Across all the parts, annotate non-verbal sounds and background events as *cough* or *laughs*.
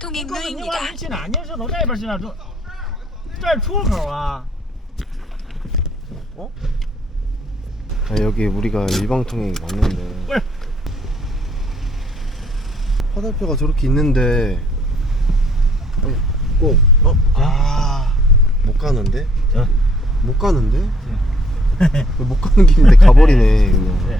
告诉你 통행로입니다. 往哪去哪？你是从这边去哪出？这是出口啊！ 아, 여기 우리가 일방통행 왔는데 왜? 화살표가 저렇게 있는데 아니, 꼭 어? 아, 못 가는데? 자. 못 가는데? 못 가는 길인데 가버리네 *laughs* 그냥. 네.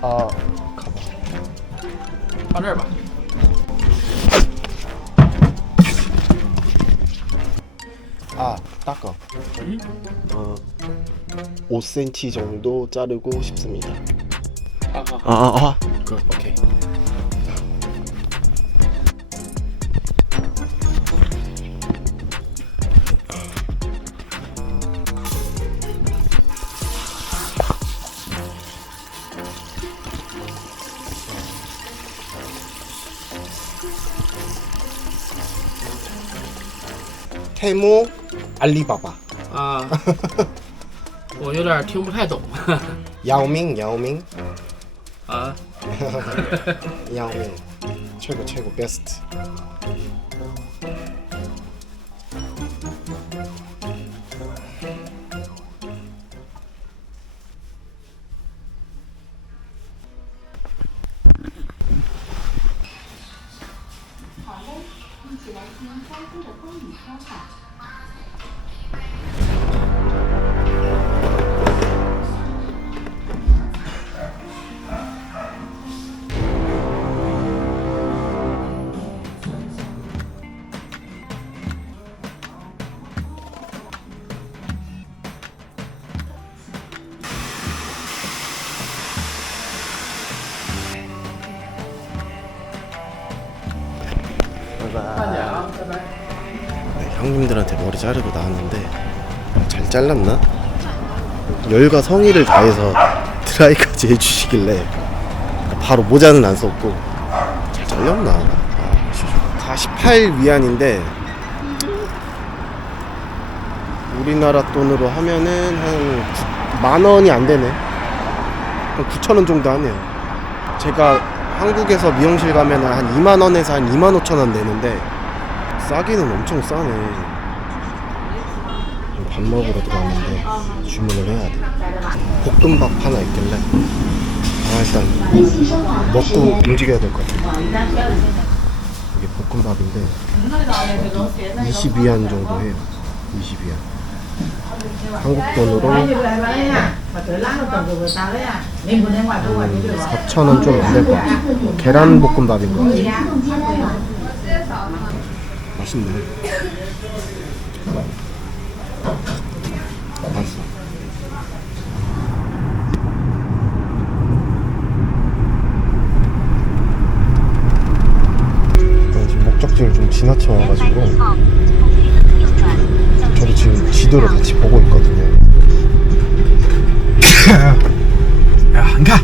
아 가봐 화를 봐 아, 닦아. 어, 5cm 정도 자르고 싶습니다. 아, 아, 아. 테모 알리바바 啊，我有点听不太懂。 *laughs* 야오밍 야오밍 啊， *laughs* 야오밍 최고 최고 베스트 英语方。 형님들한테 머리 자르고 나왔는데 잘 잘랐나? 열과 성의를 다해서 드라이까지 해주시길래 바로 모자는 안 썼고 잘 잘렸나? 아, 48 위안인데 우리나라 돈으로 하면은 한 만 원이 안 되네. 한 9천 원 정도 하네요. 제가 한국에서 미용실 가면은 한 2만 원에서 한 2만 5천 원 내는데 싸기는 엄청 싸네. 밥 먹으러 들어왔는데 주문을 해야 돼. 볶음밥 하나 있길래 아 일단 먹고 움직여야 될 것 같아. 이게 볶음밥인데 22안 정도 해요. 22안. 한국 돈으로 4,000원 좀 안 될 것 같아. 계란 볶음밥인 것 같아. 맛있네. 맛있어. 어, 지금 목적지를 좀 지나쳐 와가지고 右转， 저도 지금 지도를 같이 보고 있거든요. *laughs* 哎呀，你看，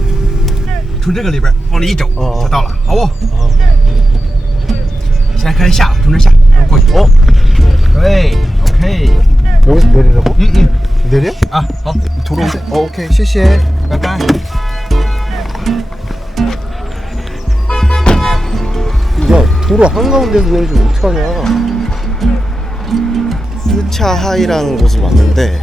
从这个里边往里一走哦就到了，好不？哦现在开始下了，从这下， 먹고 싶어? 에이, 오케이. 여기서 내리라고? 응, 응. 내려? 아, 어. 도로 어, 오케이. 시시해. 빠이빠이. 야, 도로 한가운데서 내리면 어떡하냐. 스차하이라는 곳이 맞는데,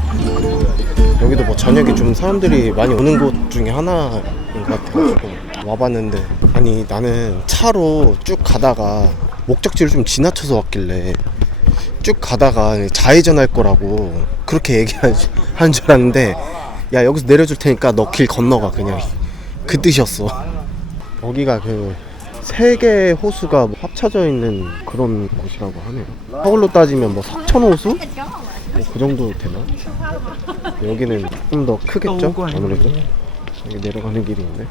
여기도 뭐 저녁에 좀 사람들이 많이 오는 곳 중에 하나인 것 같아가지고 와봤는데, 아니, 나는 차로 쭉 가다가 목적지를 좀 지나쳐서 왔길래, 쭉 가다가 좌회전 할 거라고 그렇게 얘기하는 *laughs* 줄 알았는데, 야, 여기서 내려줄 테니까 너 길 건너가, 그냥. 그 뜻이었어. 여기가 그 세 개의 호수가 뭐 합쳐져 있는 그런 곳이라고 하네요. 서울로 따지면 뭐 석천호수? 그 정도 되나? 여기는 좀 더 크겠죠? 아무래도 여기 내려가는 길이 있네.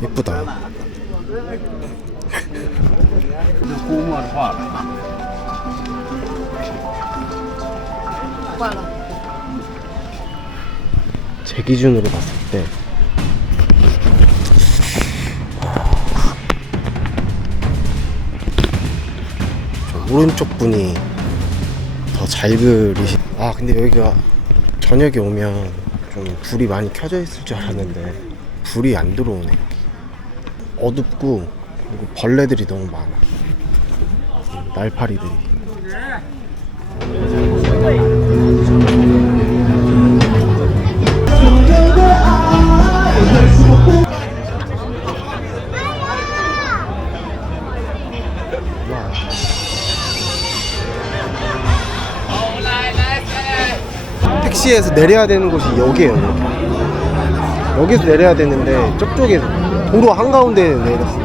예쁘다. 제 기준으로 봤을 때 오른쪽 분이 더 잘 그리시. 아 근데 여기가 저녁에 오면 좀 불이 많이 켜져 있을 줄 알았는데 불이 안 들어오네. 어둡고 그리고 벌레들이 너무 많아. 음, 날파리들이. 택시에서 내려야 되는 곳이 여기에요. 여기. 여기서 내려야 되는데 저쪽에서 도로 한가운데 내렸어.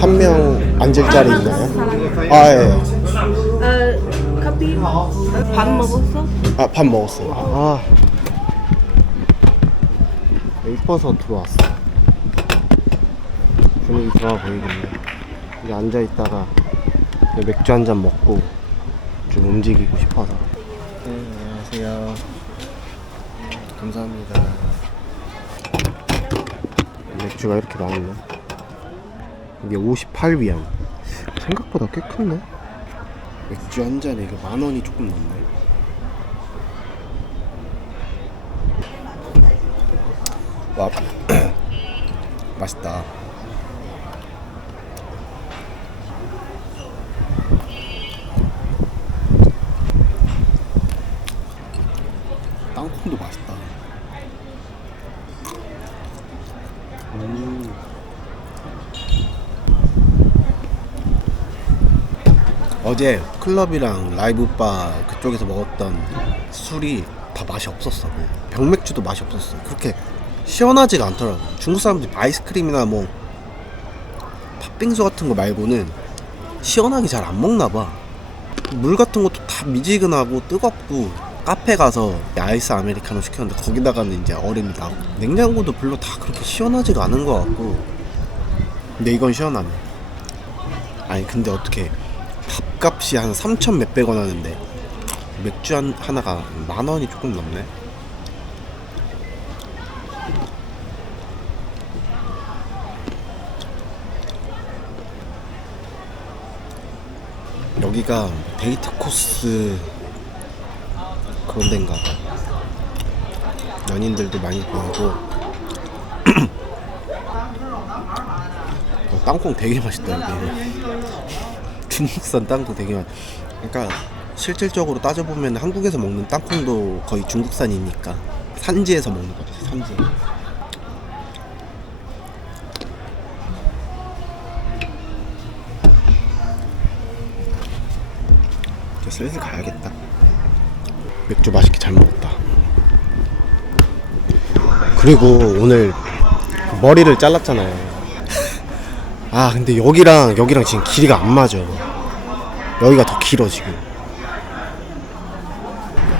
한 명 앉을 자리 있나요? 아 예. 어, 커피? 밥 먹었어? 아 밥 먹었어요. 아 이뻐서 들어왔어. 분위기 좋아 보이겠네. 여기 앉아 있다가 맥주 한 잔 먹고 좀 움직이고 싶어서. 네 안녕하세요. 감사합니다. 맥주가 이렇게 나왔네. 이게 58위안. 생각보다 꽤 큰데? 맥주 한 잔에 이거 만 원이 조금 넘네. 와, *clears throat* 맛있다. 땅콩도 맛있다. 음. 어제 클럽이랑 라이브바 그쪽에서 먹었던 술이 다 맛이 없었어. 뭐 병맥주도 맛이 없었어. 그렇게 시원하지가 않더라고. 중국 사람들이 아이스크림이나 뭐 팥빙수 같은 거 말고는 시원하게 잘 안 먹나 봐. 물 같은 것도 다 미지근하고 뜨겁고 카페 가서 아이스 아메리카노 시켰는데 거기다가는 이제 얼음이 나고 냉장고도 별로 다 그렇게 시원하지가 않은 것 같고 근데 이건 시원하네. 아니 근데 어떻게 밥값이 한 3천 몇백 원 하는데 맥주 한, 하나가 만 원이 조금 넘네. 여기가 데이트 코스 그런 데인가 봐. 연인들도 많이 보이고. *clears throat* 어, 땅콩 되게 맛있다 여기. *laughs* 중국산 땅콩 되게 맛 그러니까 실질적으로 따져보면 한국에서 먹는 땅콩도 거의 중국산이니까 산지에서 먹는 거지 산지 슬슬 가야겠다. 맥주 맛있게 잘 먹었다. 그리고 오늘 머리를 잘랐잖아요. 아 근데 여기랑 여기랑 지금 길이가 안 맞아. 여기가 더 길어 지금.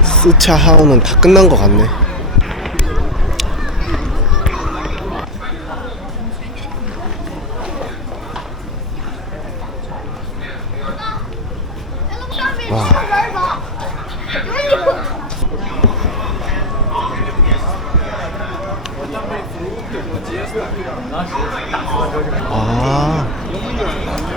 스차 하우는 다 끝난 것 같네 와. 아. 아.